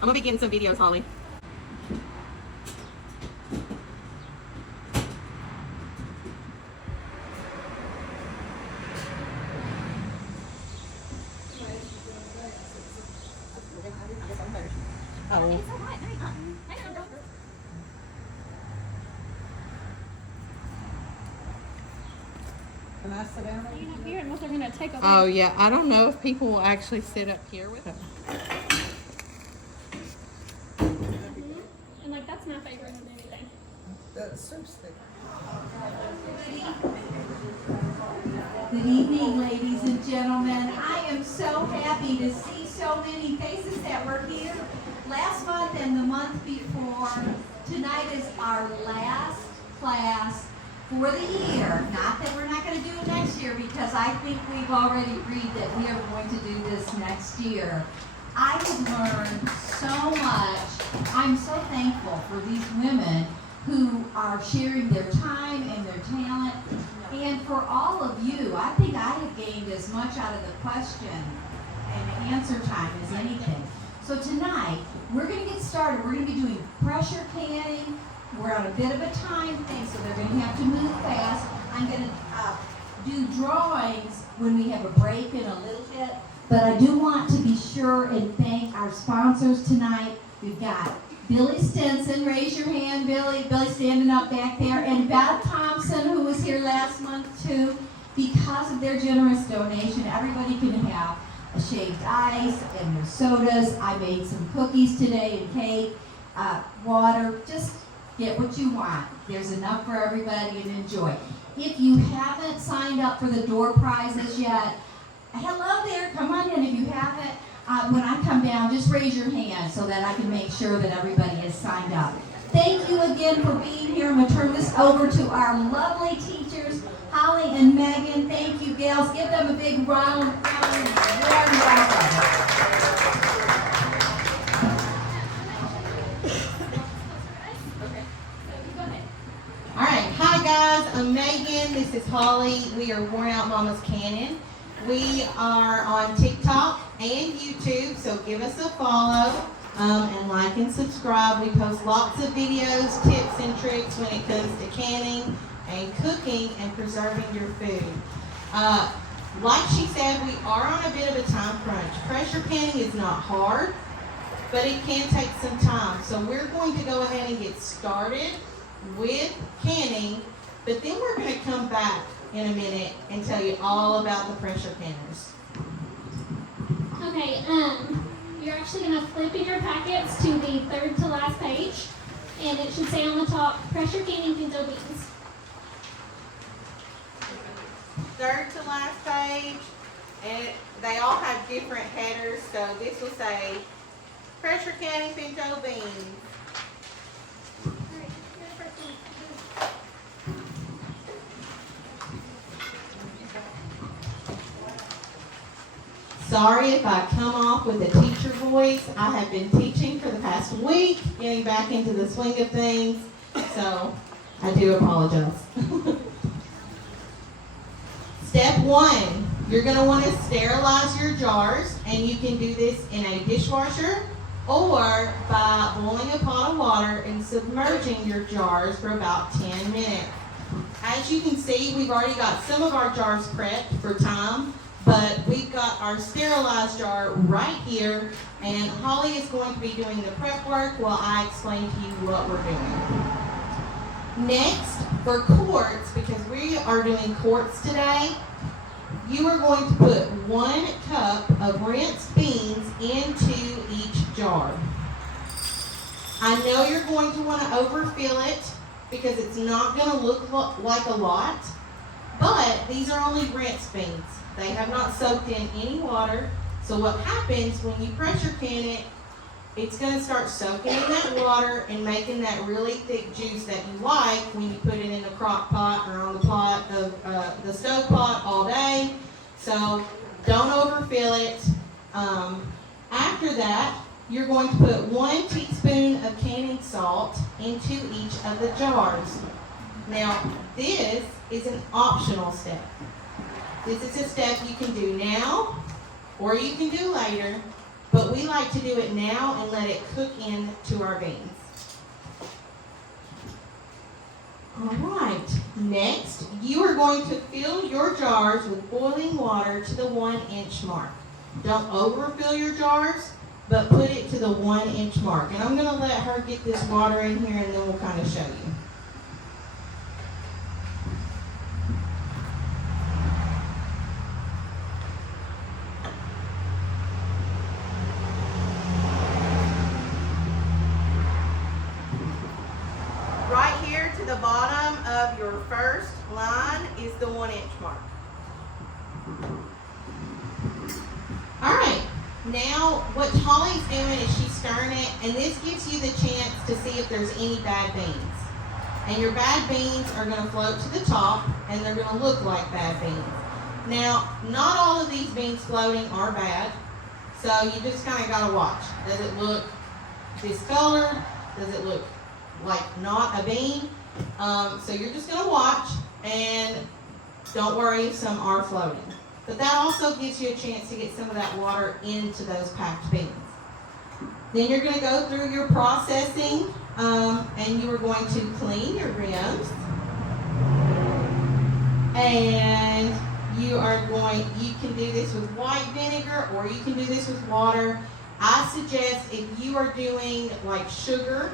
I'm gonna be getting some videos, Holly. Oh. Can I sit down? You're not here unless they're gonna take over. Oh yeah, I don't know if people will actually sit up here with them. And like that's my favorite of anything. The soup stick. Good evening, ladies and gentlemen. I am so happy to see so many faces that were here last month and the month before. Tonight is our last class for the year. Not that we're not going to do it next year, because I think we've already agreed that we are going to do this next year. I have learned so much. I'm so thankful for these women who are sharing their time and their talent. And for all of you, I think I have gained as much out of the question and answer time as anything. So tonight, we're going to get started. We're going to be doing pressure canning. We're on a bit of a time thing, so they're going to have to move fast. I'm going to do drawings when we have a break in a little bit. But I do want to be sure and thank our sponsors tonight. We've got Billy Stinson, raise your hand, Billy. Billy standing up back there. And Beth Thompson, who was here last month too. Because of their generous donation, everybody can have a shaved ice and their sodas. I made some cookies today and cake, water. Just get what you want. There's enough for everybody, and enjoy. If you haven't signed up for the door prizes yet, hello there, come on in. If you haven't, when I come down, just raise your hand so that I can make sure that everybody is signed up. Thank you again for being here. I'm going to turn this over to our lovely teachers, Holly and Megan. Thank you, gals. Give them a big round warm welcome. All right, hi guys, I'm Megan. This is Holly. We are Worn Out Mama's Cannon. We are on TikTok and YouTube, so give us a follow and like and subscribe. We post lots of videos, tips, and tricks when it comes to canning and cooking and preserving your food. Like she said, we are on a bit of a time crunch. Pressure canning is not hard, but it can take some time. So we're going to go ahead and get started with canning, but then we're going to come back in a minute and tell you all about the pressure canners. Okay, you're actually gonna flip in your packets to the third to last page, and it should say on the top, pressure canning pinto beans. Third to last page, and they all have different headers, so this will say pressure canning pinto beans. Alright, here's the first one. Sorry if I come off with a teacher voice. I have been teaching for the past week, getting back into the swing of things, so I do apologize. Step 1, you're going to want to sterilize your jars, and you can do this in a dishwasher or by boiling a pot of water and submerging your jars for about 10 minutes. As you can see, we've already got some of our jars prepped for time, but we've got our sterilized jar right here, and Holly is going to be doing the prep work while I explain to you what we're doing. Next, for quarts, because we are doing quarts today, you are going to put 1 cup of rinsed beans into each jar. I know you're going to want to overfill it because it's not going to look like a lot, but these are only rinsed beans. They have not soaked in any water, so what happens when you pressure can it, it's going to start soaking in that water and making that really thick juice that you like when you put it in a crock pot or on the pot of the stove pot all day. So don't overfill it. After that, you're going to put 1 teaspoon of canning salt into each of the jars. Now, this is an optional step. This is a step you can do now or you can do later, but but we like to do it now and let it cook into our beans. All right, next, you are going to fill your jars with boiling water to the 1 inch mark. Don't overfill your jars, but put it to the 1 inch mark. And I'm going to let her get this water in here and then we'll kind of show you. Right here to the bottom of your first line is the 1 inch mark. All right, now what Holly's doing is she's stirring it, and this gives you the chance to see if there's any bad beans. And your bad beans are going to float to the top, and they're going to look like bad beans. Now, not all of these beans floating are bad, so you just kind of got to watch. Does it look discolored? Does it look like not a bean? So you're just going to watch, and don't worry if some are floating. But that also gives you a chance to get some of that water into those packed beans. Then you're going to go through your processing, and you are going to clean your rims. And you can do this with white vinegar, or you can do this with water. I suggest if you are doing like sugar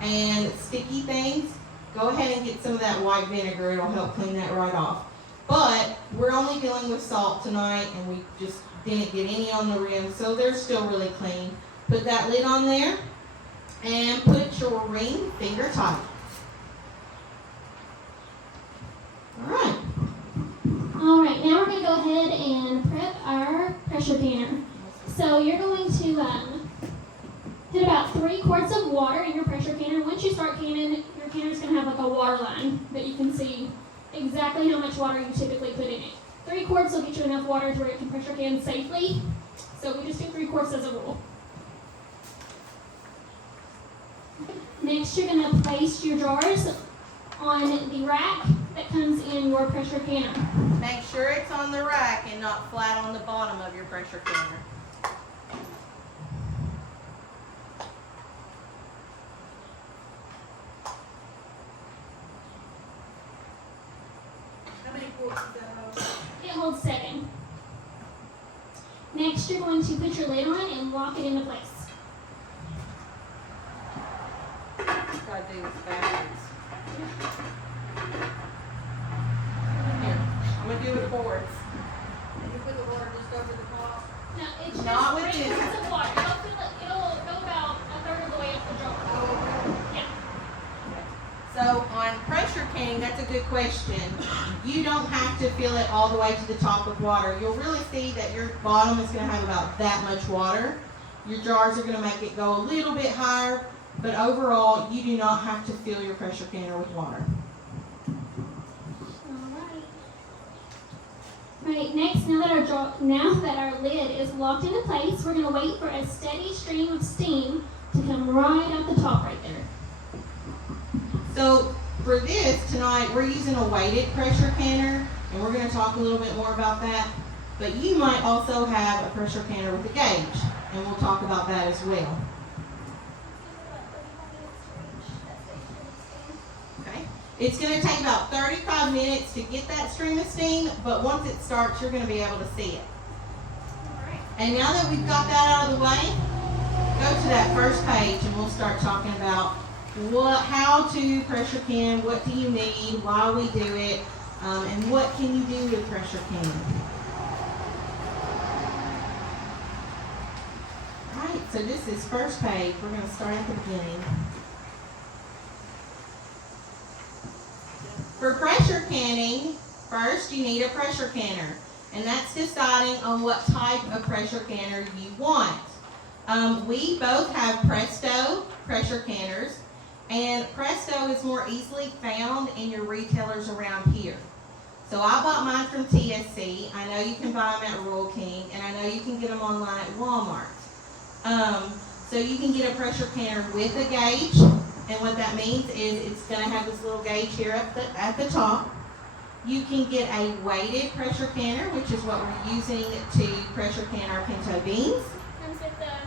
and sticky things, go ahead and get some of that white vinegar. It'll help clean that right off. But we're only dealing with salt tonight, and we just didn't get any on the rim, so they're still really clean. Put that lid on there and put your ring finger tight. All right. All right, now we're going to go ahead and prep our pressure canner. So you're going to put about 3 quarts of water in your pressure canner. Once you start canning, your canner is going to have like a water line that you can see exactly how much water you typically put in it. 3 quarts will get you enough water to where it can pressure can safely. So we just do 3 quarts as a rule. Next, you're going to place your jars on the rack that comes in your pressure canner. Make sure it's on the rack and not flat on the bottom of your pressure canner. How many quarts does that hold? It holds 7. Next, you're going to put your lid on and lock it into place. Gotta do this backwards. Here, I'm gonna do it forwards. And you put the water just over the top? No, it's Not with just 3 this. quarts of water. It'll go about a third of the way up the jar. Yeah. So on pressure canning, that's a good question. You don't have to fill it all the way to the top with water. You'll really see that your bottom is going to have about that much water. Your jars are going to make it go a little bit higher, but overall, you do not have to fill your pressure canner with water. Right, next, now that our lid is locked into place, we're going to wait for a steady stream of steam to come right up the top right there. So for this tonight, we're using a weighted pressure canner, and we're going to talk a little bit more about that. But you might also have a pressure canner with a gauge, and we'll talk about that as well. Okay. It's going to take about 35 minutes to get that stream of steam, but once it starts, you're going to be able to see it. And now that we've got that out of the way, go to that first page, and we'll start talking about how to pressure can, what do you need, why we do it, and what can you do with pressure canning. Alright, so this is first page. We're going to start at the beginning. For pressure canning, first you need a pressure canner, and that's deciding on what type of pressure canner you want. We both have Presto pressure canners, and Presto is more easily found in your retailers around here. So I bought mine from TSC. I know you can buy them at Rural King, and I know you can get them online at Walmart. So you can get a pressure canner with a gauge, and what that means is it's going to have this little gauge here at the top. You can get a weighted pressure canner, which is what we're using to pressure can our pinto beans. Comes with the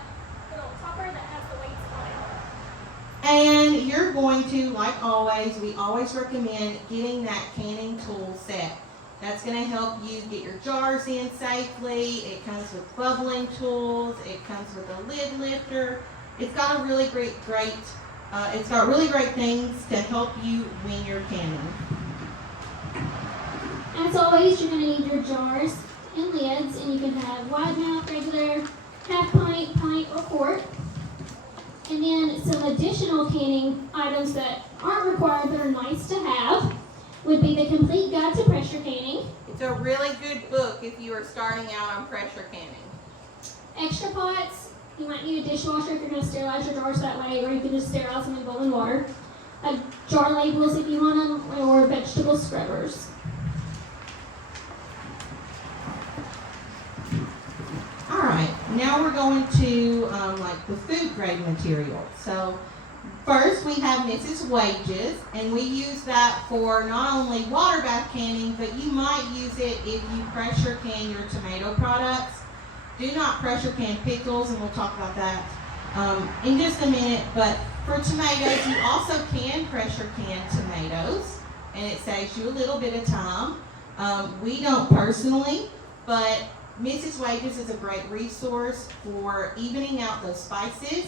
you're going to, like always, we always recommend getting that canning tool set. That's going to help you get your jars in safely. It comes with bubbling tools. It comes with a lid lifter. It's got a really great things to help you when you're canning. As always, you're going to need your jars and lids, and you can have wide mouth, regular, half pint, pint, or quart. And then some additional canning items that aren't required but are nice to have would be the Complete Guide to Pressure Canning, It's a really good book if you are starting out on pressure canning. extra pots. You might need a dishwasher if you're going to sterilize your jars that way, or you can just sterilize them in boiling water. Jar labels if you want them, or vegetable scrubbers. All right, now we're going to like the food grade material. So first we have Mrs. Wages, and we use that for not only water bath canning, but you might use it if you pressure can your tomato products. Do not pressure can pickles, and we'll talk about that in just a minute. But for tomatoes, you also can pressure can tomatoes, and it saves you a little bit of time. We don't personally, but Mrs. Wages is a great resource for evening out those spices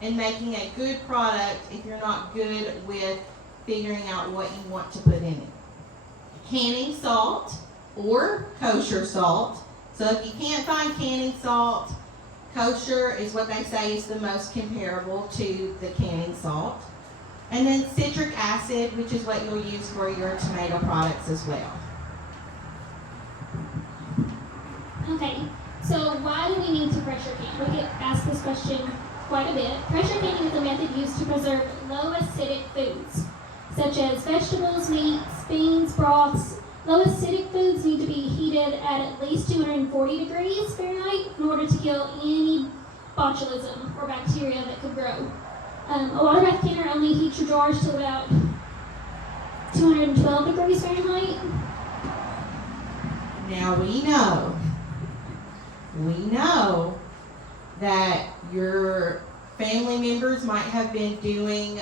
and making a good product if you're not good with figuring out what you want to put in it. Canning salt or kosher salt. So if you can't find canning salt, kosher is what they say is the most comparable to the canning salt. And then citric acid, which is what you'll use for your tomato products as well. Okay, so why do we need to pressure can? We get asked this question quite a bit. Pressure canning is a method used to preserve low acidic foods, such as vegetables, meats, beans, broths. Low acidic foods need to be heated at least 240 degrees Fahrenheit in order to kill any botulism or bacteria that could grow. A water bath canner only heats your jars to about 212 degrees Fahrenheit. Now we know that your family members might have been doing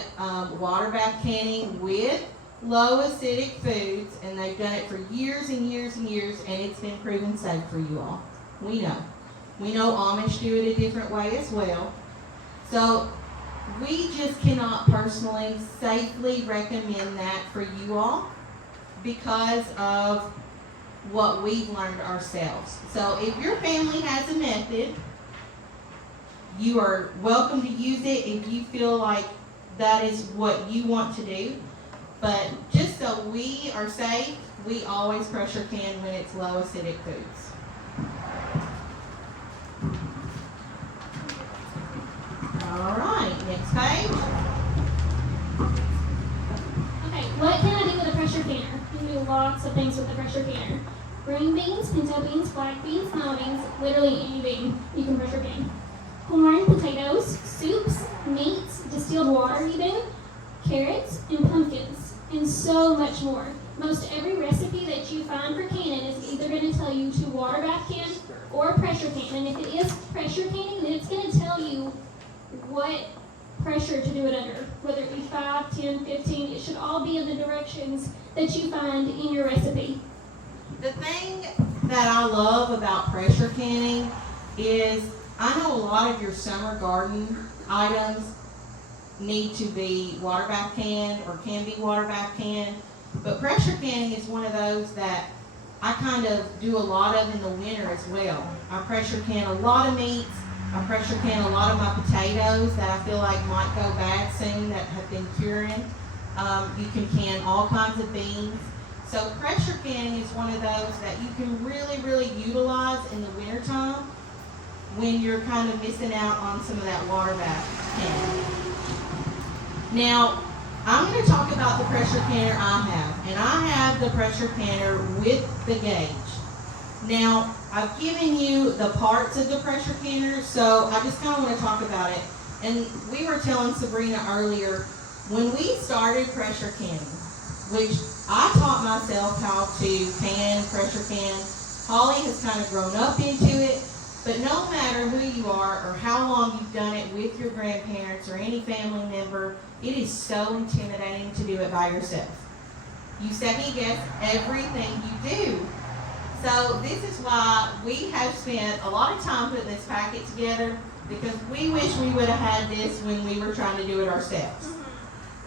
water bath canning with low acidic foods, and they've done it for years and years and years, and it's been proven safe for you all. We know Amish do it a different way as well. So we just cannot personally safely recommend that for you all because of what we've learned ourselves. So if your family has a method, you are welcome to use it if you feel like that is what you want to do. But just so we are safe, we always pressure can when it's low acidic foods. All right, next page. Okay, what can I do with a pressure canner? You can do lots of things with a pressure canner. Green beans, pinto beans, black beans, lima beans, literally any bean you can pressure can. Corn, potatoes, soups, meats, distilled water even, carrots, and pumpkins, and so much more. Most every recipe that you find for canning is either going to tell you to water bath can or pressure can. And if it is pressure canning, then it's going to tell you what pressure to do it under, whether it be 5, 10, 15. It should all be in the directions that you find in your recipe. The thing that I love about pressure canning is I know a lot of your summer garden items need to be water bath canned or can be water bath canned, but pressure canning is one of those that I kind of do a lot of in the winter as well. I pressure can a lot of meats. I pressure can a lot of my potatoes that I feel like might go bad soon that have been curing. You can can all kinds of beans. So pressure canning is one of those that you can really, really utilize in the wintertime when you're kind of missing out on some of that water bath canning. Now, I'm going to talk about the pressure canner I have. And I have the pressure canner with the gauge. Now, I've given you the parts of the pressure canner, so I just kind of want to talk about it. And we were telling Sabrina earlier, when we started pressure canning, which I taught myself how to can, pressure can. Holly has kind of grown up into it, But no matter who you are or how long you've done it with your grandparents or any family member, it is so intimidating to do it by yourself. You second guess everything you do. So this is why we have spent a lot of time putting this packet together, because we wish we would have had this when we were trying to do it ourselves.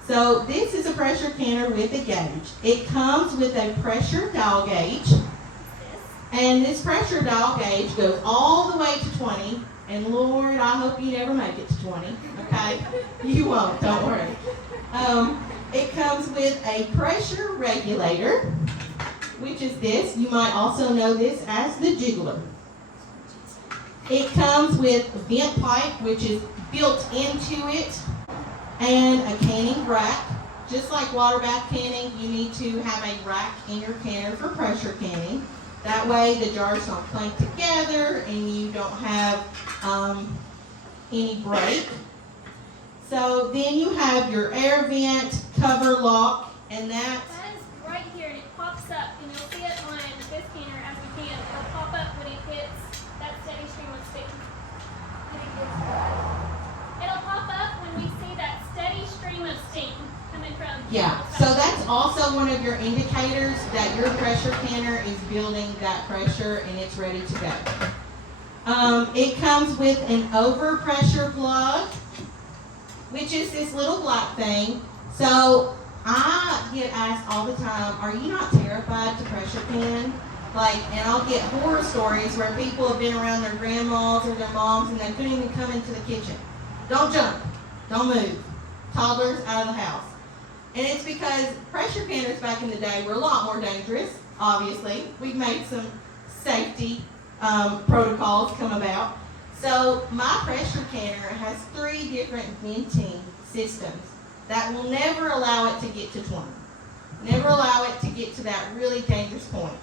So this is a pressure canner with a gauge. It comes with a pressure dial gauge. And this pressure dial gauge goes all the way to 20. And Lord, I hope you never make it to 20. Okay? You won't, don't worry. It comes with a pressure regulator, which is this. You might also know this as the jiggler. It comes with a vent pipe, which is built into it, and a canning rack. Just like water bath canning, you need to have a rack in your canner for pressure canning. That way the jars don't clank together and you don't have any break. So then you have your air vent cover lock, and That is right here, and it pops up, and you'll see it on this canner as we can. It'll pop up when it hits that steady stream of steam. It'll pop up when we see that steady stream of steam coming from. Yeah, so that's also one of your indicators that your pressure canner is building that pressure and it's ready to go. It comes with an overpressure plug, which is this little black thing. So I get asked all the time, are you not terrified to pressure can? And I'll get horror stories where people have been around their grandmas or their moms and they couldn't even come into the kitchen. Don't jump, don't move. Toddlers out of the house. And it's because pressure canners back in the day were a lot more dangerous, obviously. We've made some safety protocols come about. So my pressure canner has 3 different venting systems that will never allow it to get to 20. Never allow it to get to that really dangerous point.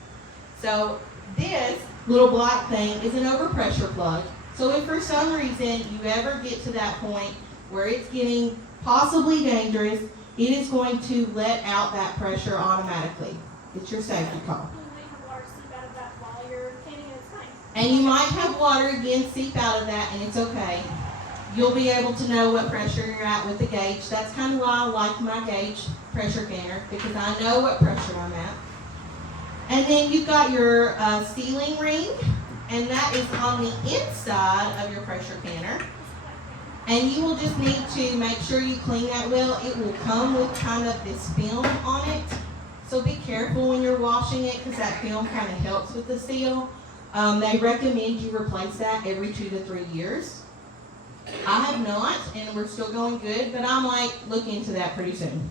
So this little black thing is an overpressure plug. So if for some reason you ever get to that point where it's getting possibly dangerous, it is going to let out that pressure automatically. It's your safety call. You might have water seep out of that while you're canning, and it's fine. And you might have water again seep out of that, and it's okay. You'll be able to know what pressure you're at with the gauge. That's kind of why I like my gauge pressure canner, because I know what pressure I'm at. And then you've got your sealing ring, and that is on the inside of your pressure canner. And you will just need to make sure you clean that well. It will come with kind of this film on it. So be careful when you're washing it, because that film kind of helps with the seal. They recommend you replace that every 2 to 3 years. I have not, and we're still going good, but I might look into that pretty soon.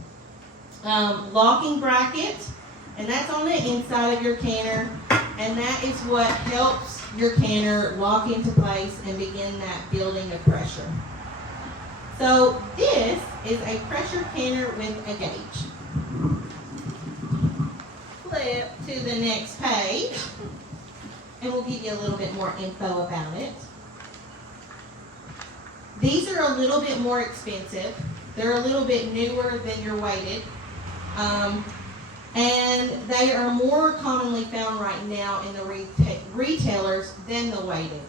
Locking bracket, and that's on the inside of your canner, and that is what helps your canner lock into place and begin that building of pressure. So this is a pressure canner with a gauge. Flip to the next page, and we'll give you a little bit more info about it. These are a little bit more expensive. They're a little bit newer than your weighted. And they are more commonly found right now in the retailers than the weighted.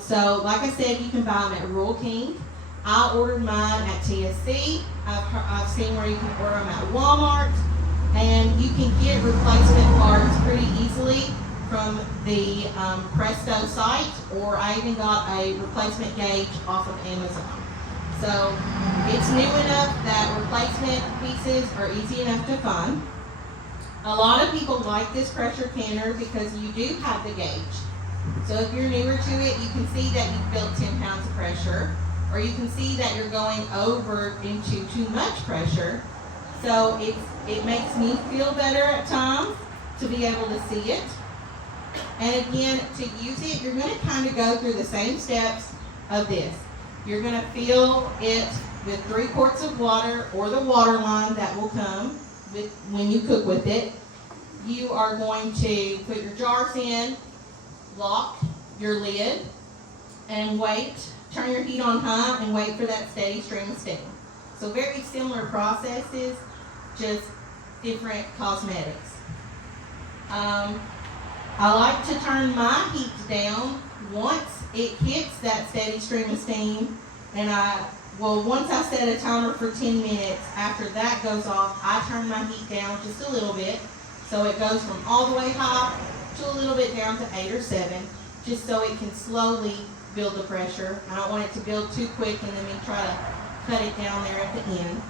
So like I said, you can buy them at Rural King. I ordered mine at TSC. I've seen where you can order them at Walmart. And you can get replacement parts pretty easily from the Presto site, or I even got a replacement gauge off of Amazon. So it's new enough that replacement pieces are easy enough to find. A lot of people like this pressure canner because you do have the gauge. So if you're newer to it, you can see that you've built 10 pounds of pressure, or you can see that you're going over into too much pressure. So it makes me feel better at times to be able to see it. And again, to use it, you're going to kind of go through the same steps of this. You're going to fill it with 3 quarts of water, or the water line that will come with when you cook with it. You are going to put your jars in, lock your lid, and wait. Turn your heat on high and wait for that steady stream of steam. So very similar processes, just different cosmetics. I like to turn my heat down once it hits that steady stream of steam, and once I set a timer for 10 minutes, after that goes off, I turn my heat down just a little bit. So it goes from all the way high to a little bit down to 8 or 7, just so it can slowly build the pressure. I don't want it to build too quick and then we try to cut it down there at the end.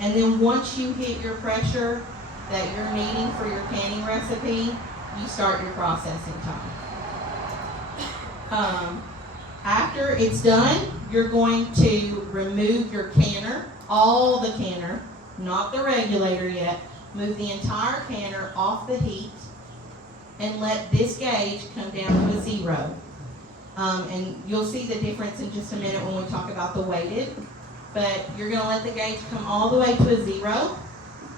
And then once you hit your pressure that you're needing for your canning recipe, you start your processing time. After it's done, you're going to remove your canner, all the canner, not the regulator yet. Move the entire canner off the heat and let this gauge come down to a 0. And you'll see the difference in just a minute when we talk about the weighted. But you're going to let the gauge come all the way to a 0.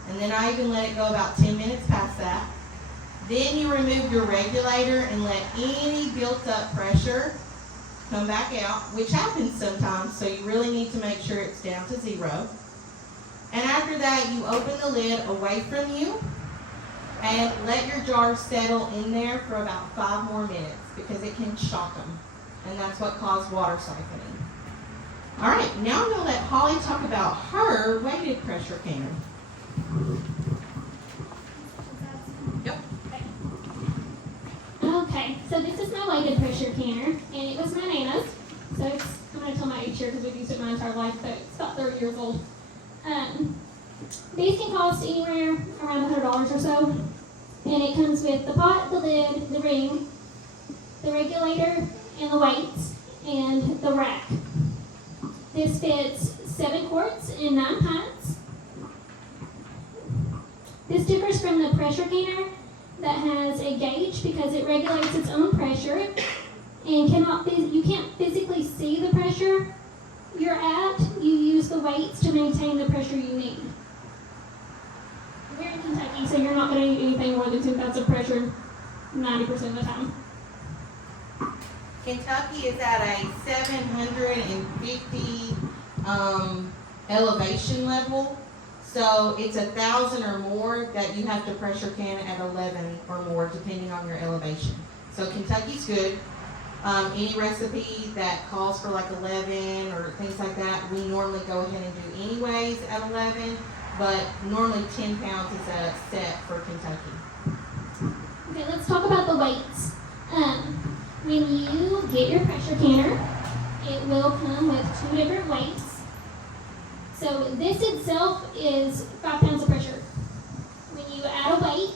And then I even let it go about 10 minutes past that. Then you remove your regulator and let any built up pressure come back out, which happens sometimes, so you really need to make sure it's down to 0. And after that, you open the lid away from you and let your jar settle in there for about 5 more minutes because it can shock them. And that's what caused water siphoning. All right, now I'm going to let Holly talk about her weighted pressure canner. Yep. Okay, so this is my weighted pressure canner, and it was my Nana's. So I'm going to tell my age here because we've used it my entire life, but it's about 30 years old. These can cost anywhere around $100 or so, and it comes with the pot, the lid, the ring, the regulator, and the weights, and the rack. This fits 7 quarts and 9 pints. This differs from the pressure canner that has a gauge because it regulates its own pressure and you can't physically see the pressure you're at. You use the weights to maintain the pressure you need. We're in Kentucky, so you're not going to need anything more than 10 pounds of pressure 90% of the time. Kentucky is at a 750 elevation level, so it's 1,000 or more that you have to pressure can at 11 or more, depending on your elevation. So Kentucky's good. Any recipe that calls for like 11 or things like that, we normally go ahead and do anyways at 11, but normally 10 pounds is a set for Kentucky. Okay, let's talk about the weights. When you get your pressure canner, it will come with 2 different weights. So this itself is 5 pounds of pressure. When you add a weight,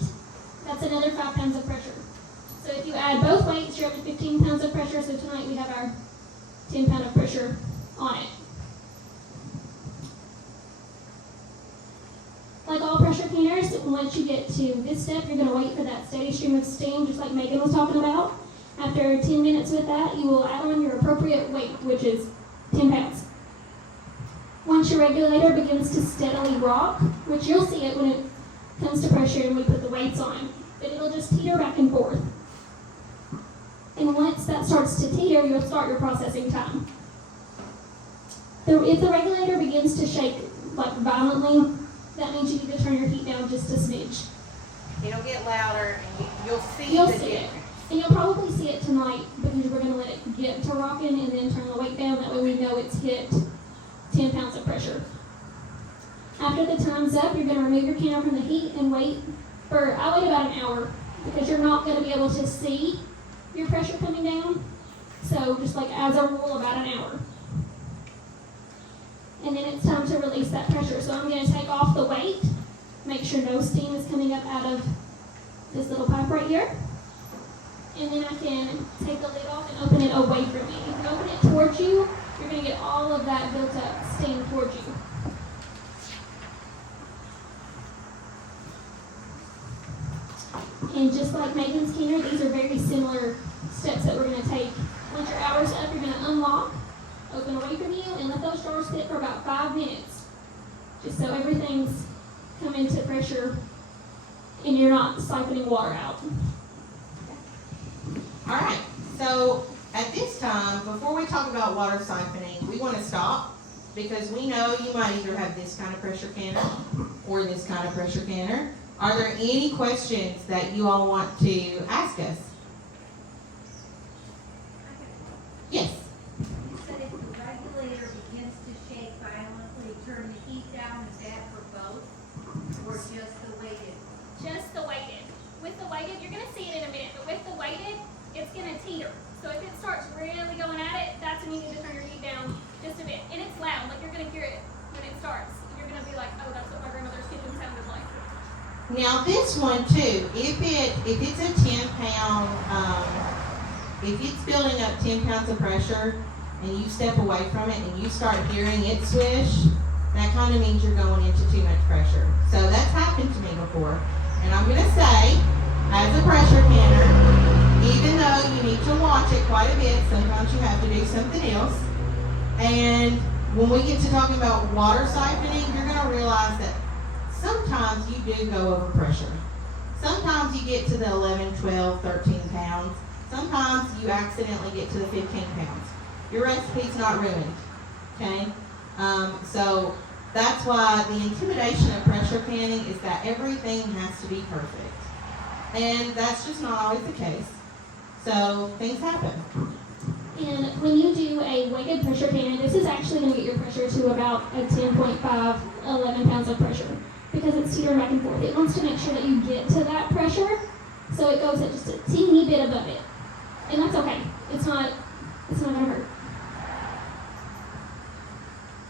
that's another 5 pounds of pressure. So if you add both weights, you're up to 15 pounds of pressure. So tonight we have our 10 pound of pressure on it. Like all pressure canners, once you get to this step, you're going to wait for that steady stream of steam, just like Megan was talking about. After 10 minutes with that, you will add on your appropriate weight, which is 10 pounds. Once your regulator begins to steadily rock, which you'll see it when it comes to pressure and we put the weights on, but it'll just teeter back and forth. And once that starts to teeter, you'll start your processing time. If the regulator begins to shake like violently, that means you need to turn your heat down just a smidge. It'll get louder and you'll see You'll the see it. difference. And you'll probably see it tonight because we're going to let it get to rocking and then turn the weight down. That way we know it's hit 10 pounds of pressure. After the time's up, you're going to remove your canner from the heat and wait I wait about an hour because you're not going to be able to see your pressure coming down. So just like as a rule, about an hour. And then it's time to release that pressure. So I'm going to take off the weight, make sure no steam is coming up out of this little pipe right here. And then I can take the lid off and open it away from me. If you open it towards you, you're going to get all of that built up steam towards you. And just like Megan's canner, these are very similar steps that we're going to take. Once your hour's up, you're going to unlock, open away from you, and let those jars sit for about 5 minutes. Just so everything's come into pressure and you're not siphoning water out. All right, so at this time, before we talk about water siphoning, we want to stop because we know you might either have this kind of pressure canner or this kind of pressure canner. Are there any questions that you all want to ask us? violently turn the heat down, is that for both? Or just the weighted? Just the weighted. With the weighted, you're gonna see it in a minute, but with the weighted, it's gonna teeter. So if it starts really going at it, that's when you need to turn your heat down just a bit. And it's loud, like you're gonna hear it when it starts. You're gonna be like, oh, that's what my grandmother's kitchen sounded like. Now this one too, if it's a 10-pound, if it's building up 10 pounds of pressure and you step away from it and you start hearing it swish, that kind of means you're going into too much pressure. So that's happened to me before. And I'm gonna say, as a pressure canner, even though you need to watch it quite a bit, sometimes you have to do something else. And when we get to talking about water siphoning, you're gonna realize that sometimes you do go over pressure. Sometimes you get to the 11, 12, 13 pounds. Sometimes you accidentally get to the 15 pounds. Your recipe's not ruined, okay? So that's why the intimidation of pressure canning is that everything has to be perfect. And that's just not always the case. So things happen. And when you do a weighted pressure canner, this is actually gonna get your pressure to about a 10.5, 11 pounds of pressure. Because it's teetering back and forth. It wants to make sure that you get to that pressure, so it goes at just a teeny bit above it. And that's okay. It's not gonna hurt.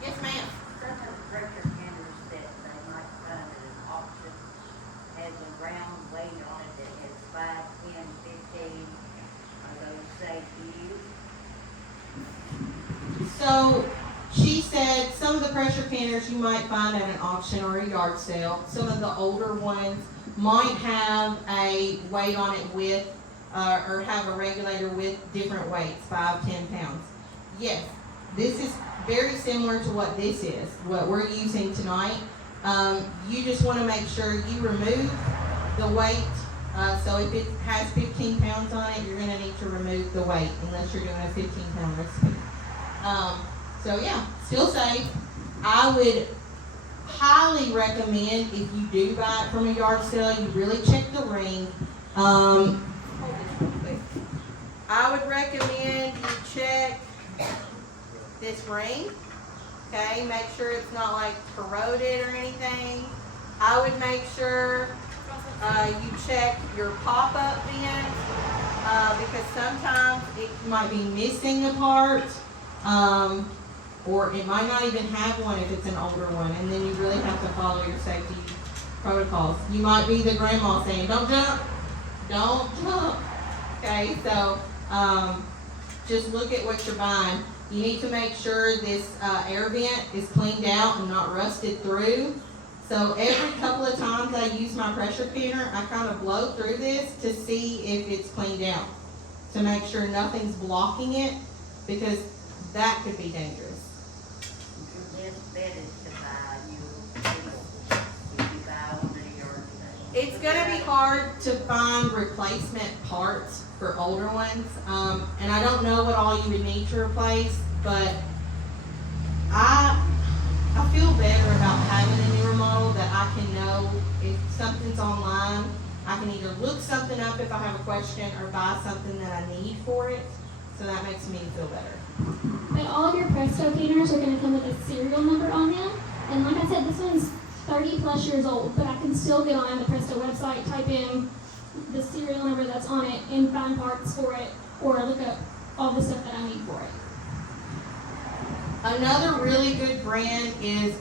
Yes, ma'am. Some of the pressure canners that they might find at an auction has a round weight on it that has 5, 10, 15. Are those safe to use? So she said some of the pressure canners you might find at an auction or a yard sale. Some of the older ones might have a weight on it with, or have a regulator with different weights, 5, 10 pounds. Yes, this is very similar to what this is, what we're using tonight. You just want to make sure you remove the weight. So if it has 15 pounds on it, you're going to need to remove the weight unless you're doing a 15-pound recipe. So yeah, still safe. I would highly recommend if you do buy it from a yard sale, you really check the ring. Hold this real quick. I would recommend you check this ring. Okay, make sure it's not like corroded or anything. I would make sure you check your pop-up vent because sometimes it might be missing a part. Or it might not even have one if it's an older one, and then you really have to follow your safety protocols. You might be the grandma saying, don't jump, don't jump. Okay, so just look at what you're buying. You need to make sure this air vent is cleaned out and not rusted through. So every couple of times I use my pressure canner, I kind of blow through this to see if it's cleaned out, to make sure nothing's blocking it, because that could be dangerous. Best bet is to buy if you buy one of your. It's gonna be hard to find replacement parts for older ones, and I don't know what all you would need to replace, but I feel better about having a newer model that I can know if something's online. I can either look something up if I have a question or buy something that I need for it, so that makes me feel better. But all of your Presto canners are going to come with a serial number on them. And like I said, this one's 30 plus years old, but I can still get on the Presto website, type in the serial number that's on it, and find parts for it, or look up all the stuff that I need for it. Another really good brand is,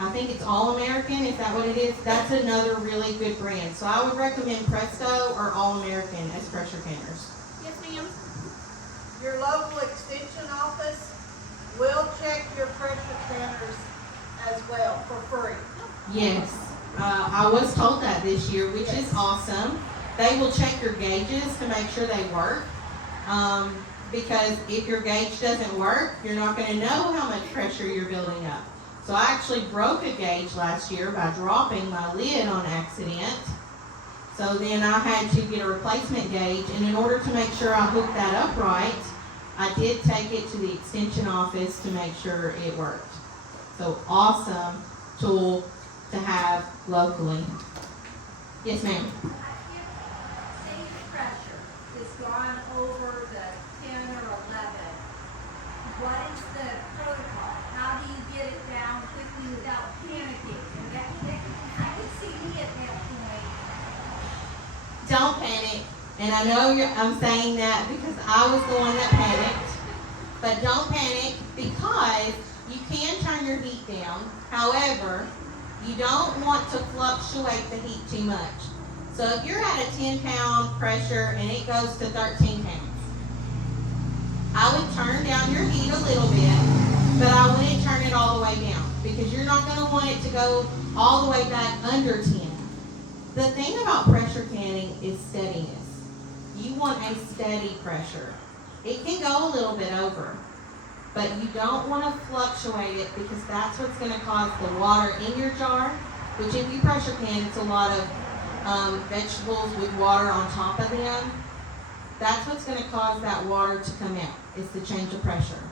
I think it's All American, is that what it is? That's another really good brand. So I would recommend Presto or All American as pressure canners. Yes, ma'am. Your local extension office will check your pressure canners as well for free. Yes, I was told that this year, which is awesome. They will check your gauges to make sure they work. Because if your gauge doesn't work, you're not going to know how much pressure you're building up. So I actually broke a gauge last year by dropping my lid on accident. So then I had to get a replacement gauge, and in order to make sure I hooked that up right, I did take it to the extension office to make sure it worked. So awesome tool to have locally. Yes, ma'am. Safe pressure has gone over the 10 or 11. What is the protocol? How how do you get it down quickly without panicking? And I could see me at that point. Don't panic. And I know I'm saying that because I was the one that panicked. But don't panic because you can turn your heat down. However, you don't want to fluctuate the heat too much. So if you're at a 10-pound pressure and it goes to 13 pounds, I would turn down your heat a little bit, but I wouldn't turn it all the way down because you're not going to want it to go all the way back under 10. The thing about pressure canning is steadiness. You want a steady pressure. It can go a little bit over, but you don't want to fluctuate it because that's what's going to cause the water in your jar, which if you pressure can, it's a lot of vegetables with water on top of them. That's what's going to cause that water to come out, is the change of pressure.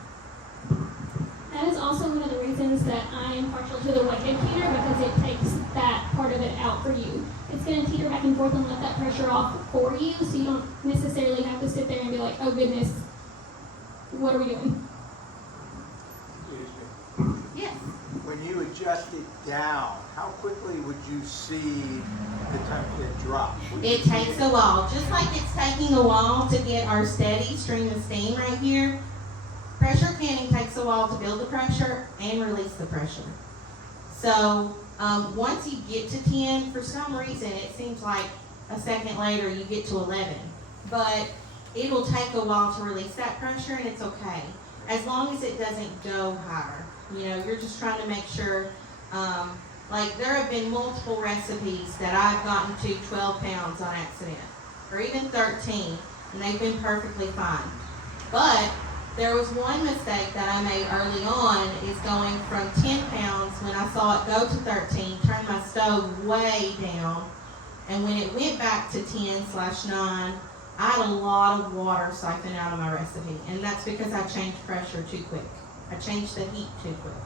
That is also one of the reasons that I am partial to the weighted heater because it takes that part of it out for you. It's going to teeter back and forth and let that pressure off for you, so you don't necessarily have to sit there and be like, oh goodness, what are we doing? Yes. When you adjust it down, how quickly would you see the temperature drop? It takes a while. Just like it's taking a while to get our steady stream of steam right here, pressure canning takes a while to build the pressure and release the pressure. So once you get to 10, for some reason, it seems like a second later you get to 11. But it'll take a while to release that pressure, and it's okay. As long as it doesn't go higher. You know, you're just trying to make sure, like there have been multiple recipes that I've gotten to 12 pounds on accident, or even 13, and they've been perfectly fine. But there was one mistake that I made early on, is going from 10 pounds when I saw it go to 13, turn my stove way down, and when it went back to 10/9, I had a lot of water siphoned out of my recipe, and that's because I changed pressure too quick. I changed the heat too quick.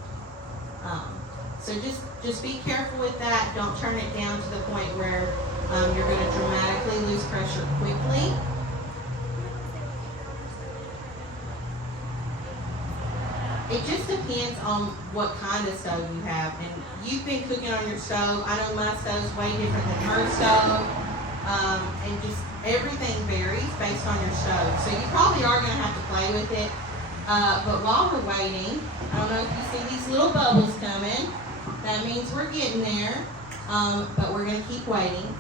So just be careful with that. Don't turn it down to the point where you're going to dramatically lose pressure quickly. It just depends on what kind of stove you have. And you've been cooking on your stove. I know my stove's way different than her stove. And just everything varies based on your stove. So you probably are going to have to play with it. But while we're waiting, I don't know if you see these little bubbles coming. That means we're getting there. But we're going to keep waiting.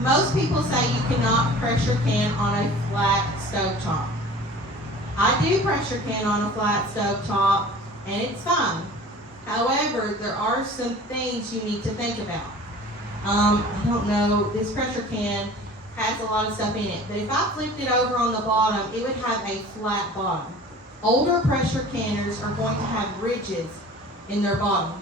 Most people say you cannot pressure can on a flat stovetop. I do pressure can on a flat stovetop, and it's fine. However, there are some things you need to think about. I don't know, this pressure can has a lot of stuff in it, but if I flipped it over on the bottom, it would have a flat bottom. Older pressure canners are going to have ridges in their bottom.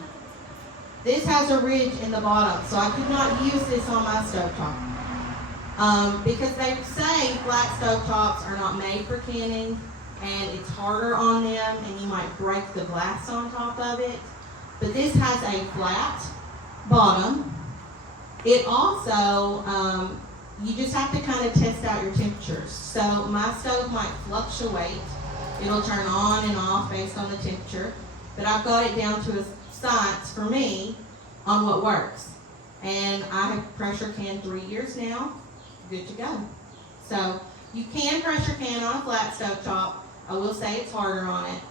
This has a ridge in the bottom, so I could not use this on my stovetop. Because they say flat stovetops are not made for canning, and it's harder on them, and you might break the glass on top of it. But this has a flat bottom. It also, you just have to kind of test out your temperatures. So my stove might fluctuate. It'll turn on and off based on the temperature. But I've got it down to a science for me on what works. And I have pressure canned 3 years now. Good to go. So you can pressure can on a flat stovetop. I will say it's harder on it.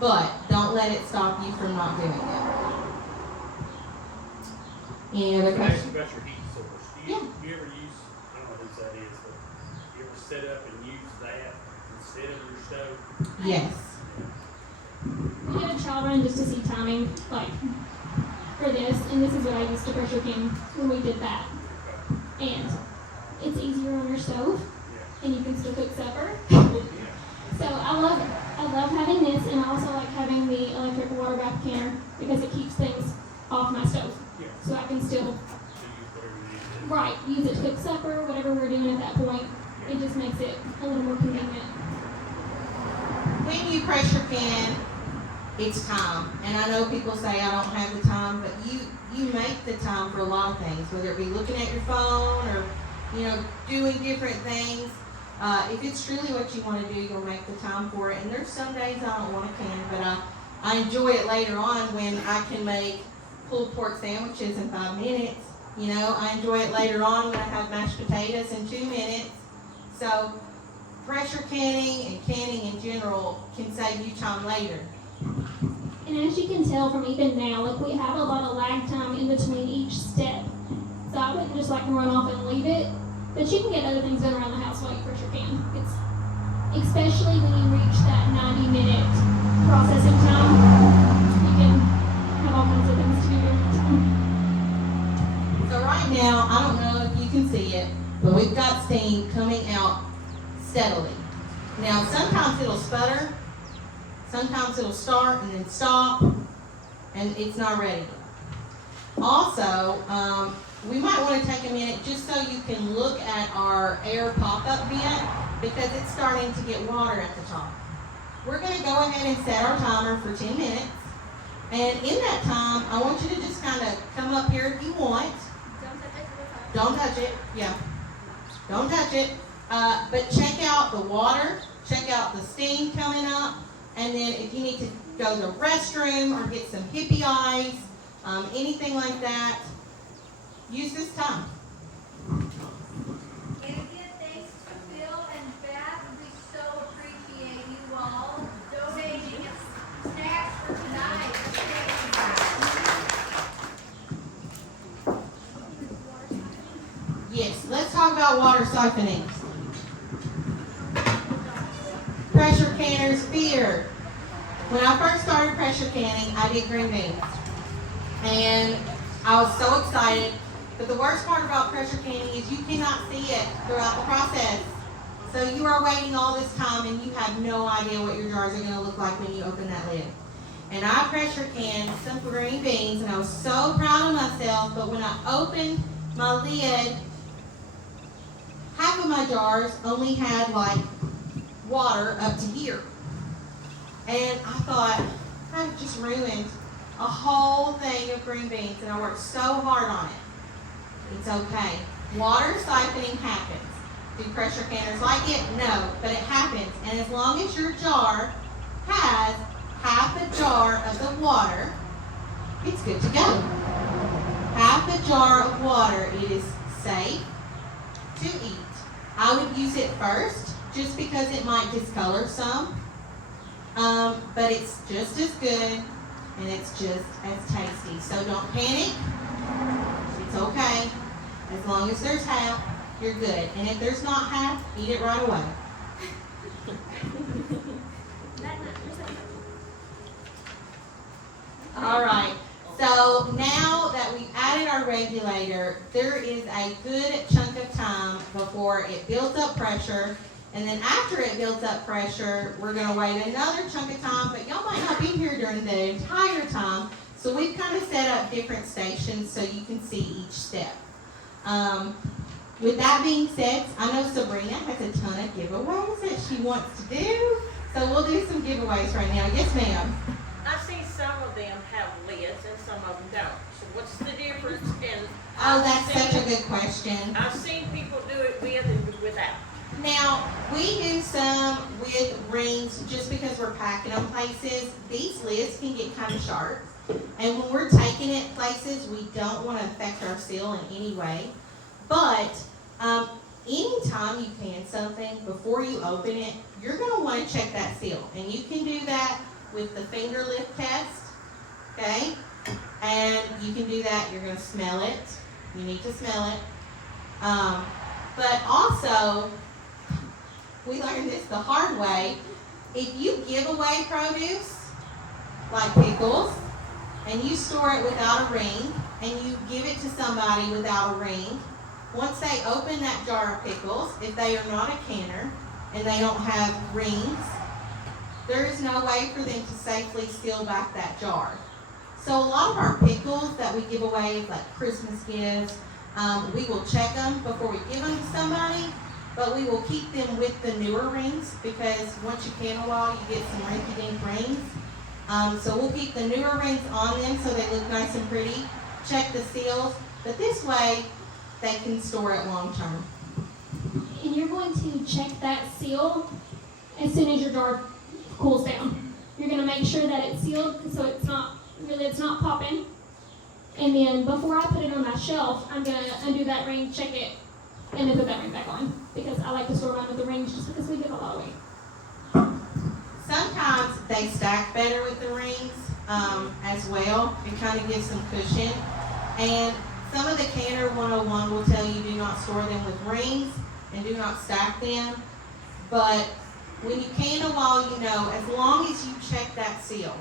But don't let it stop you from not doing it. Any other questions? About your heat source. Do you ever use, I don't know whose that is, but you ever set up and use that instead of your stove? Yes. We did a trial run just to see timing, like, for this, and this is what I used to pressure can when we did that. And it's easier on your stove, and you can still cook supper. So I love having this, and I also like having the electric water bath canner because it keeps things off my stove. Yeah. So I can still, So use whatever you need. right, use it to cook supper, whatever we're doing at that point. It just makes it a little more convenient. When you pressure can, it's time. And I know people say I don't have the time, but you make the time for a lot of things, whether it be looking at your phone or, doing different things. If it's truly what you want to do, you'll make the time for it. And there's some days I don't want to can, but I enjoy it later on when I can make pulled pork sandwiches in 5 minutes. You know, I enjoy it later on when I have mashed potatoes in 2 minutes. So pressure canning and canning in general can save you time later. And as you can tell from even now, like we have a lot of lag time in between each step. So I wouldn't just like run off and leave it, but you can get other things done around the house while you pressure can. It's especially when you reach that 90-minute processing time, you can have all kinds of things to do during that time. So right now, I don't know if you can see it, but we've got steam coming out steadily. Now sometimes it'll sputter, sometimes it'll start and then stop, and it's not ready. Also, we might want to take a minute just so you can look at our air pop-up vent because it's starting to get water at the top. We're going to go ahead and set our timer for 10 minutes. And in that time, I want you to just kind of come up here if you want. Don't touch it. Yeah. Don't touch it. But check out the water. Check out the steam coming up. And then if you need to go to the restroom or get some hippie eyes, anything like that, use this time. And again, thanks to Phil and Beth. We so appreciate you all donating snacks for tonight. Yes, let's talk about water siphoning. Pressure canners fear. When I first started pressure canning, I did green beans. And I was so excited. But the worst part about pressure canning is you cannot see it throughout the process. So you are waiting all this time and you have no idea what your jars are going to look like when you open that lid. And I pressure canned some green beans and I was so proud of myself, but when I opened my lid, half of my jars only had like water up to here. And I thought, I've just ruined a whole thing of green beans and I worked so hard on it. It's okay. Water siphoning happens. Do pressure canners like it? No, but it happens. And as long as your jar has half a jar of the water, it's good to go. Half a jar of water, it is safe to eat. I would use it first just because it might discolor some, but it's just as good and it's just as tasty. So don't panic. It's okay. As long as there's half, you're good. And if there's not half, eat it right away. All right. So now that we've added our regulator, there is a good chunk of time before it builds up pressure. And then after it builds up pressure, we're going to wait another chunk of time. But y'all might not be here during the entire time. So we've kind of set up different stations so you can see each step. With that being said, I know Sabrina has a ton of giveaways that she wants to do. So we'll do some giveaways right now. Yes, ma'am. I see some of them have lids and some of them don't. So what's the difference in? Oh, that's such a good question. I've seen people do it with and without. Now, we do some with rings just because we're packing them places. These lids can get kind of sharp. And when we're taking it places, we don't want to affect our seal in any way. But anytime you can something, before you open it, you're going to want to check that seal. And you can do that with the finger lift test, okay? And you can do that. You're going to smell it. You need to smell it. But also, we learned this the hard way. If you give away produce, like pickles, and you store it without a ring, and you give it to somebody without a ring, once they open that jar of pickles, if they are not a canner, and they don't have rings, there is no way for them to safely seal back that jar. So a lot of our pickles that we give away, like Christmas gifts, we will check them before we give them to somebody, but we will keep them with the newer rings because once you can a while, you get some rinky-dink rings. So we'll keep the newer rings on them so they look nice and pretty. Check the seals, but this way they can store it long term. And you're going to check that seal as soon as your jar cools down. You're going to make sure that it's sealed so it's not popping. And then before I put it on my shelf, I'm going to undo that ring, check it, and then put that ring back on. Because I like to store mine with the rings just because we give a lot away. Sometimes they stack better with the rings as well. It kind of gives some cushion. And some of the Canner 101 will tell you do not store them with rings and do not stack them. But when you can a while, you know, as long as you check that seal,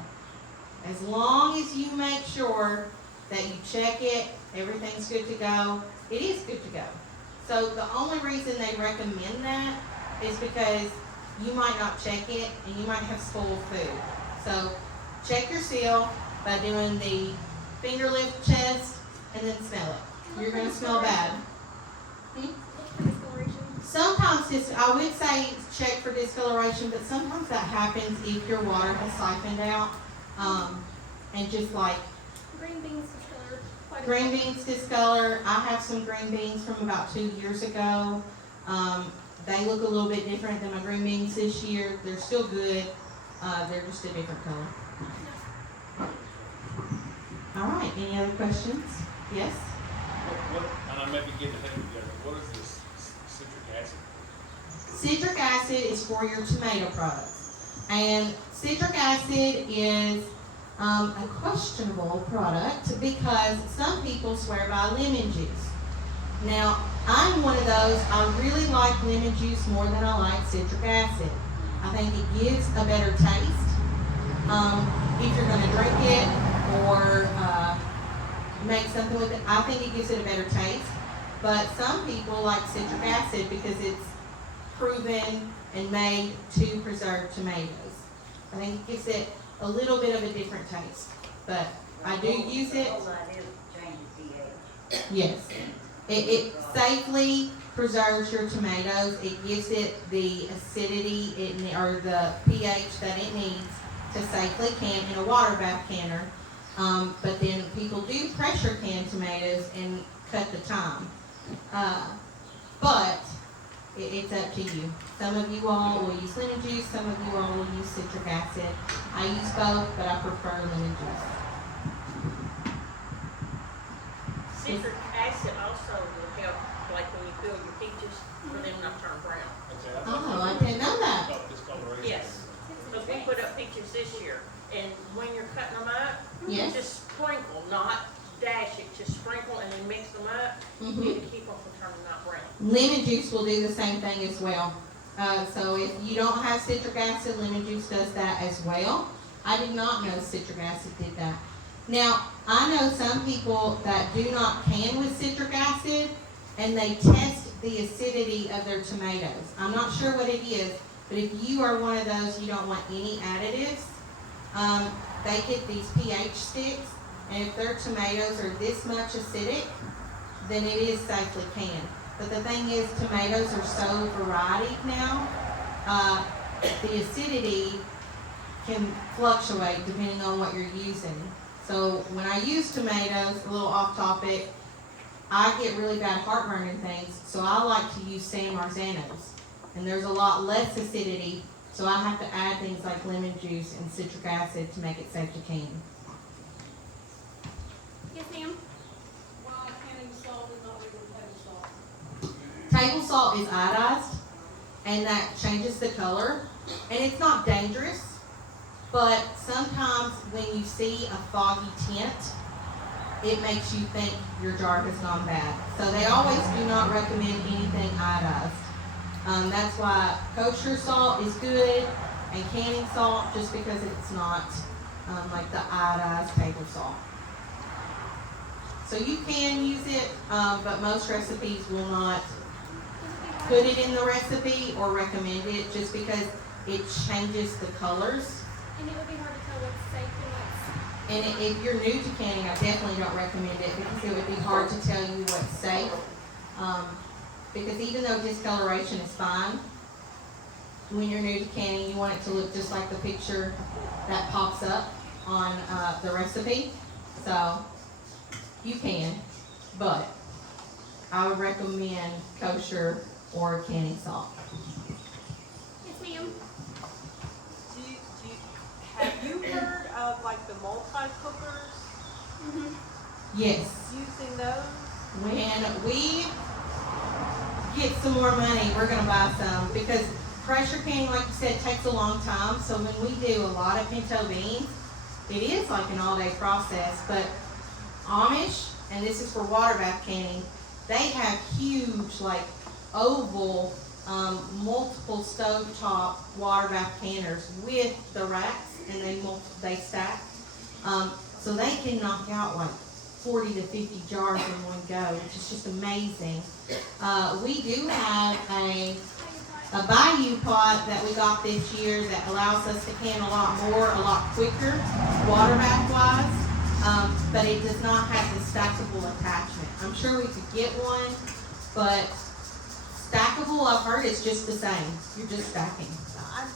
as long as you make sure that you check it, everything's good to go, it is good to go. So the only reason they recommend that is because you might not check it and you might have spoiled food. So check your seal by doing the finger lift test and then smell it. You're going to smell bad. Sometimes I would say check for discoloration, but sometimes that happens if your water has siphoned out. And just like Green beans discolored. green beans discolor, I have some green beans from about 2 years ago. They look a little bit different than my green beans this year. They're still good. They're just a different color. All right, any other questions? Yes? And I may be getting ahead of you guys, but what is this citric acid? Citric acid is for your tomato products. And citric acid is a questionable product because some people swear by lemon juice. Now, I'm one of those, I really like lemon juice more than I like citric acid. I think it gives a better taste. If you're going to drink it or make something with it, I think it gives it a better taste. But some people like citric acid because it's proven and made to preserve tomatoes. I think it gives it a little bit of a different taste. But I do use it. The whole idea is to change the pH. Yes. It safely preserves your tomatoes. It gives it the acidity or the pH that it needs to safely can in a water bath canner. But then people do pressure can tomatoes and cut the time. But it's up to you. Some of you all will use lemon juice. Some of you all will use citric acid. I use both, but I prefer lemon juice. Citric acid also will help, like when you peel your peaches, for them not to turn brown. Okay, Oh, I didn't know that. About discoloration. Yes, because we put up peaches this year, and when you're cutting them up, Yes. just sprinkle, not dash it, just sprinkle and then mix them up, Mm-hmm. to keep them from turning not brown. Lemon juice will do the same thing as well. So if you don't have citric acid, lemon juice does that as well. I did not know citric acid did that. Now, I know some people that do not can with citric acid, and they test the acidity of their tomatoes. I'm not sure what it is, but if you are one of those, you don't want any additives, they get these pH sticks, and if their tomatoes are this much acidic, then it is safely canned. But the thing is, tomatoes are so varied now, the acidity can fluctuate depending on what you're using. So when I use tomatoes, a little off topic, I get really bad heartburn and things, so I like to use San Marzanos. And there's a lot less acidity, so I have to add things like lemon juice and citric acid to make it safe to can. Yes, ma'am? Why canning salt is not regular table salt? Table salt is iodized, and that changes the color, and it's not dangerous, but sometimes when you see a foggy tint, it makes you think your jar has gone bad. So they always do not recommend anything iodized. That's why kosher salt is good, and canning salt, just because it's not like the iodized table salt. So you can use it, but most recipes will not put it in the recipe or recommend it, just because it changes the colors. And it would be hard to tell what's safe and what's... And if you're new to canning, I definitely don't recommend it, because it would be hard to tell you what's safe. Because even though discoloration is fine, when you're new to canning, you want it to look just like the picture that pops up on the recipe. So you can, but I would recommend kosher or canning salt. Yes, ma'am. Have you heard of like the multi-cookers, Yes. using those? When we get some more money, we're gonna buy some, because pressure canning, like you said, takes a long time. So when we do a lot of pinto beans, it is like an all-day process. But Amish, and this is for water bath canning, they have huge, like oval, multiple stovetop water bath canners with the racks, and they stack. So they can knock out like 40 to 50 jars in one go, which is just amazing. We do have a Bayou pot that we got this year that allows us to can a lot more, a lot quicker, water bath wise. But it does not have the stackable attachment. I'm sure we could get one, but stackable, I've heard, is just the same. You're just stacking.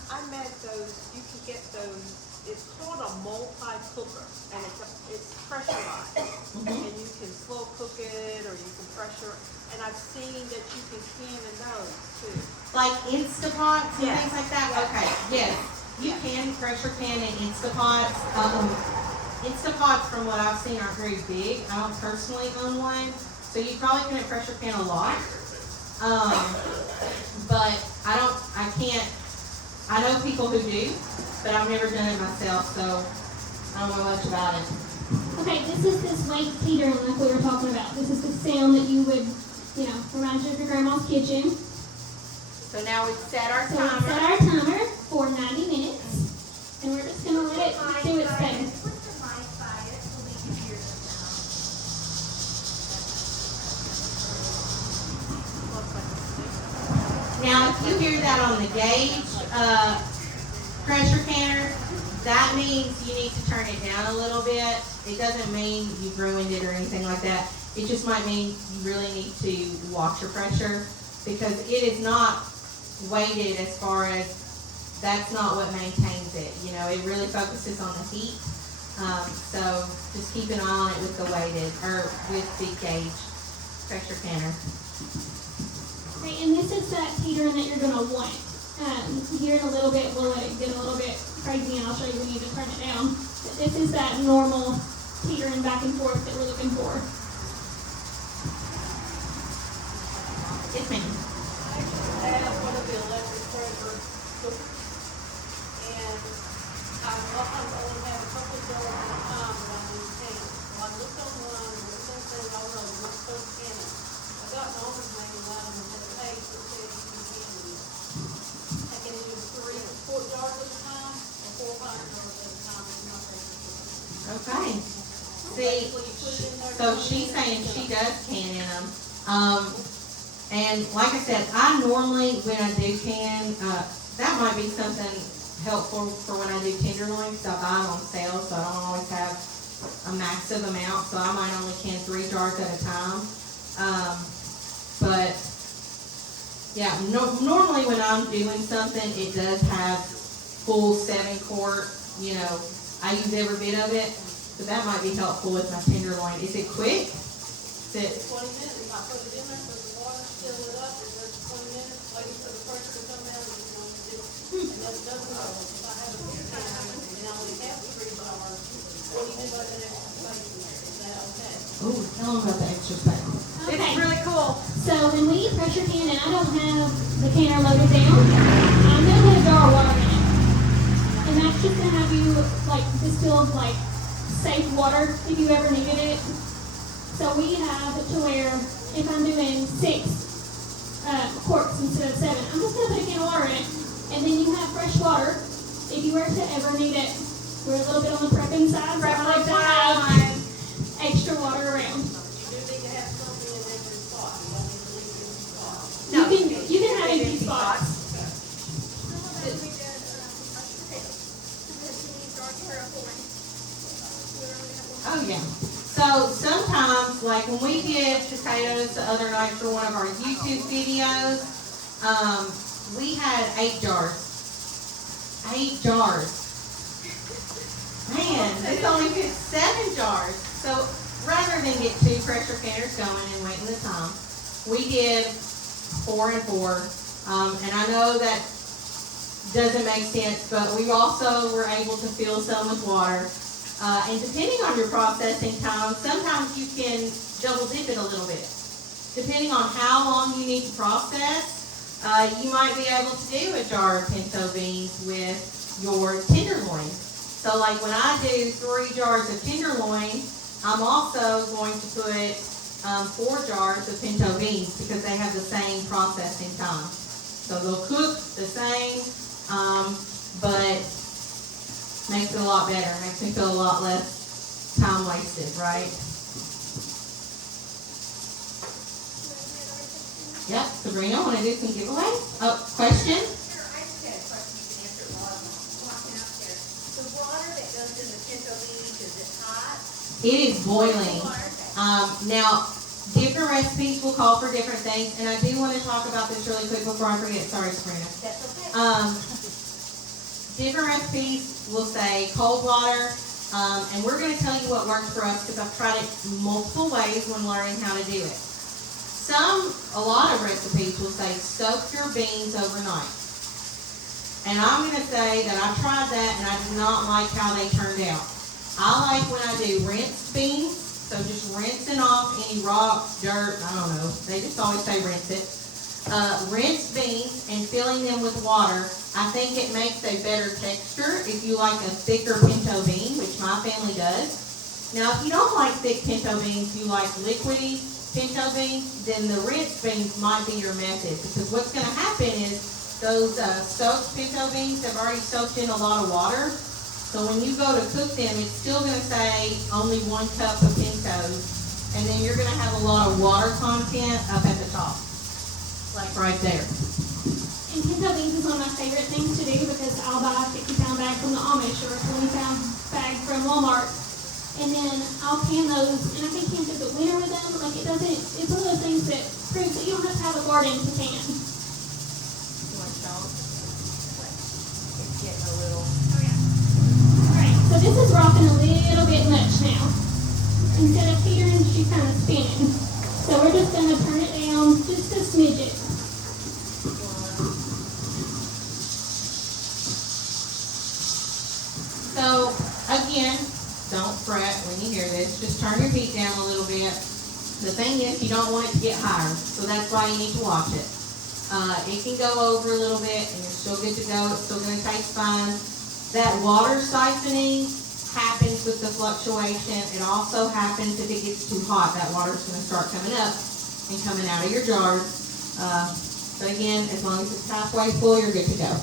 I met those, you can get those, it's called a multi-cooker, and it's pressurized. And you can slow cook it, or you can pressure, and I've seen that you can can in those too. Like Instapots and Yes. things like that? Yes. Okay, yes. You can pressure can in Instapots. Instapots, from what I've seen, aren't very big. I don't personally own one, so you probably couldn't pressure can a lot. But I know people who do, but I've never done it myself, so I don't know much about it. Okay, this is this weight teetering like we were talking about. This is the sound that you would, remind you of your grandma's kitchen. So now we've set our So we set timer. our timer for 90 minutes, and we're just gonna let it do its thing. Put the mic by it so we can hear them Now, if you hear that on the gauge, pressure canner, that means you need to turn it down a little bit. It doesn't mean you've ruined it or anything like that. It just might mean you really need to watch your pressure, because it is not weighted as far as, that's not what maintains it. It really focuses on the heat. So just keep an eye on it with the weighted, or with the gauge pressure canner. Right, and this is that teetering that you're gonna want. Here in a little bit, we'll let it get a little bit crazy, and I'll show you when you just turn it down. But this is that normal teetering back and forth that we're looking for. Yes, ma'am. I have one of the electric pressure cookers, and I only have a couple of doors at a time when I'm in town. So I looked online, and it says, oh no, you're not supposed to can it. I got an office manual out of the page that says you can can these. I can do 3 or 4 jars at a time, or 4 or 5 jars at a time with my pressure cooker. Okay. See, Basically, you put it in there. so she's saying she does can in them. And like I said, I normally, when I do can, that might be something helpful for when I do tenderloin, because I buy them on sale, so I don't always have a massive amount, so I might only can 3 jars at a time. But yeah, normally when I'm doing something, it does have full 7-quart, I use every bit of it, but that might be helpful with my tenderloin. Is it quick? Is it? 20 minutes, I put it in there, put the water, fill it up, and then 20 minutes, waiting for the pressure to come down, and you know what to do. And that doesn't go, if I have a big pan, and I only have 3 jars, 20 minutes, like an extra space in there, is that okay? Oh, tell them about the extra space. Okay. It's really cool. So when we pressure can, and I don't have the canner loaded down, I'm gonna put a jar of water in it. And that's just to have you distill safe water if you ever needed it. So we have to where if I'm doing 6 quarts instead of 7, I'm just gonna put a can of water in it, and then you have fresh water if you were to ever need it. We're a little bit on the prepping side, so I like to have extra water around. You do need to have something in every spot, you don't need to leave any spot. You can have empty spots. Oh, yeah. So sometimes, like when we did potatoes the other night for one of our YouTube videos, we had 8 jars. 8 jars. Man, this only fits 7 jars. So rather than get 2 pressure canners going and waiting the time, we did 4 and 4. And I know that doesn't make sense, but we also were able to fill some with water. And depending on your processing time, sometimes you can double dip it a little bit. Depending on how long you need to process, you might be able to do a jar of pinto beans with your tenderloin. So like when I do 3 jars of tenderloin, I'm also going to put 4 jars of pinto beans because they have the same processing time. So they'll cook the same, but makes it a lot better. Makes me feel a lot less time wasted, right? Yep, Sabrina, want to do some giveaways? Oh, question? Sure, I just had a question you can answer while I'm walking out there. The water that goes in the pinto beans, is it hot? It is boiling. Water? Now, different recipes will call for different things, and I do want to talk about this really quick before I forget. Sorry, Sabrina. That's okay. Different recipes will say cold water, and we're going to tell you what works for us because I've tried it multiple ways when learning how to do it. A lot of recipes will say soak your beans overnight. And I'm going to say that I tried that and I did not like how they turned out. I like when I do rinsed beans, so just rinsing off any rocks, dirt, I don't know. They just always say rinse it. Rinsed beans and filling them with water. I think it makes a better texture if you like a thicker pinto bean, which my family does. Now, if you don't like thick pinto beans, you like liquidy pinto beans, then the rinsed beans might be your method. Because what's going to happen is those soaked pinto beans have already soaked in a lot of water. So when you go to cook them, it's still going to say only 1 cup of pintos. And then you're going to have a lot of water content up at the top. Like right there. And pinto beans is one of my favorite things to do because I'll buy a 50-pound bag from the Amish or a 20-pound bag from Walmart. And then I'll can those, and I can can through the winter with them. Like it's one of those things that proves that you don't have to have a garden to can. You want to show? It's getting a little. Alright, so this is rocking a little bit much now. Instead of teetering, she's kind of spinning. So we're just going to turn it down just a smidget. So, again, don't fret when you hear this. Just turn your heat down a little bit. The thing is, you don't want it to get higher, so that's why you need to watch it. It can go over a little bit, and you're still good to go. It's still going to taste fine. That water siphoning happens with the fluctuation. It also happens if it gets too hot. That water's going to start coming up and coming out of your jars. But again, as long as it's halfway full, you're good to go.